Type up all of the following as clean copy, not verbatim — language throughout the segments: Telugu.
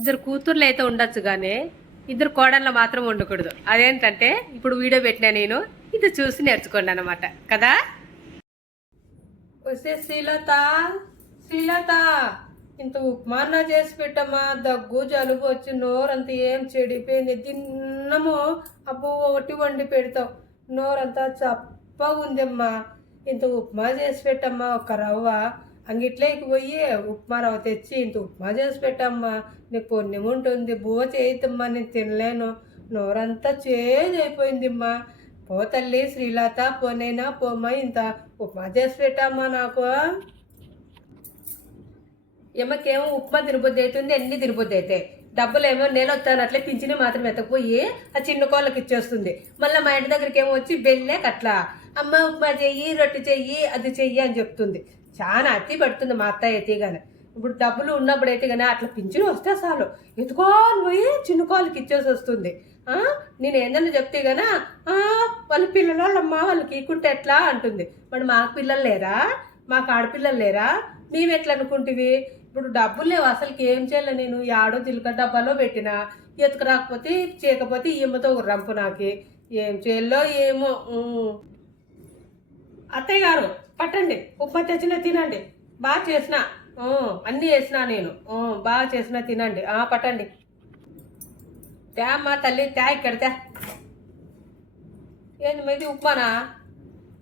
ఇద్దరు కూతుర్లు అయితే ఉండొచ్చు కానీ ఇద్దరు కోడళ్ళు మాత్రం ఉండకూడదు. అదేంటంటే ఇప్పుడు వీడియో పెట్టినా నేను, ఇది చూసి నేర్చుకోండి అనమాట కదా. వస్తే శ్రీలత, శ్రీలత ఇంత ఉప్మాన చేసి పెట్టమ్మా. దగ్గు జలుబు వచ్చి నోరంతా ఏం చెడిపోయింది. తిన్నము అబ్బో ఒకటి వండి పెడతావు, నోరంతా చప్పగా ఉందమ్మా. ఇంత ఉప్మా చేసి పెట్టమ్మా. ఒక రవ్వ అంగిట్లోకి పోయి ఉప్మా రవ్వ తెచ్చి ఇంత ఉప్మా చేసి పెట్టమ్మా. నీకు పుణ్యం ఉంటుంది. బువ్వ చేయద్దమ్మా, నేను తినలేను. నోరంతా చేదు అయిపోయిందిమ్మా. పో తల్లి శ్రీలత, పోనైనా పోమ్మా, ఇంత ఉప్మా చేసి పెట్టమ్మా నాకు. ఏమకేమో ఉప్మా తినబుద్ధి అవుతుంది, అన్ని తినబుద్ధి అవుతాయి. డబ్బులేమో నేను వస్తాను అట్లే పింఛని మాత్రం ఎత్తకపోయి ఆ చిన్న కోళ్ళకి ఇచ్చేస్తుంది. మళ్ళీ మా ఇంటి దగ్గరికి ఏమో వచ్చి వెళ్ళాక అట్లా అమ్మ ఉప్మా చెయ్యి, రొట్టె చెయ్యి, అది చెయ్యి అని చెప్తుంది. చాలా అతి పడుతుంది మా అత్త అయితే. కానీ ఇప్పుడు డబ్బులు ఉన్నప్పుడు అయితే కానీ అట్లా పింఛను వస్తే చాలు ఎత్తుకొని పోయి చిన్న కోళ్ళకి ఇచ్చేసి వస్తుంది. నేను ఏందన్నా చెప్తే గనా వాళ్ళ పిల్లలు వాళ్ళమ్మ వాళ్ళకి ఇక్కుంటే ఎట్లా అంటుంది. మరి మాకు పిల్లలు లేరా, మాకు ఆడపిల్లలు లేరా, మేము ఎట్లా అనుకుంటువి? ఇప్పుడు డబ్బులు లేవు అసలుకి ఏం చేయాలి నేను? ఆడో జీలకర్ర డబ్బాలో పెట్టినా ఎత్తుకు రాకపోతే చేయకపోతే ఈమెతో ఒక రంపు నాకు ఏం చేయాలో ఏమో. అత్తయ్య గారు పట్టండి, ఉప్మా తెచ్చినా తినండి. బాగా చేసిన, అన్నీ వేసినా నేను, బాగా చేసినా తినండి. పట్టండి. తేమ్మా తల్లి, తే ఇక్కడ తే. ఏంది ఇది ఉప్మానా?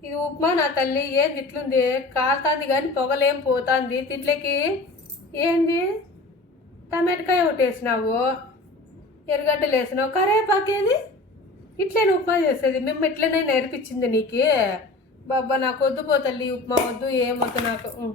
ఇది ఉప్మానా తల్లి? ఏంది ఇట్లుంది? కాలుతుంది కానీ పొగలేం పోతుంది. తిట్లకి ఏంది? టమాటకాయ ఒకటి వేసినావు, ఎర్రగడ్డలు వేసినావు, కరేపాకేది? ఇట్లనే ఉప్మా చేసేది? మేము ఇట్లనే నేర్పించింది నీకు? బాబా నాకు వద్దు పో తల్లి, ఉప్మా వద్దు, ఏమొద్దు నాకు.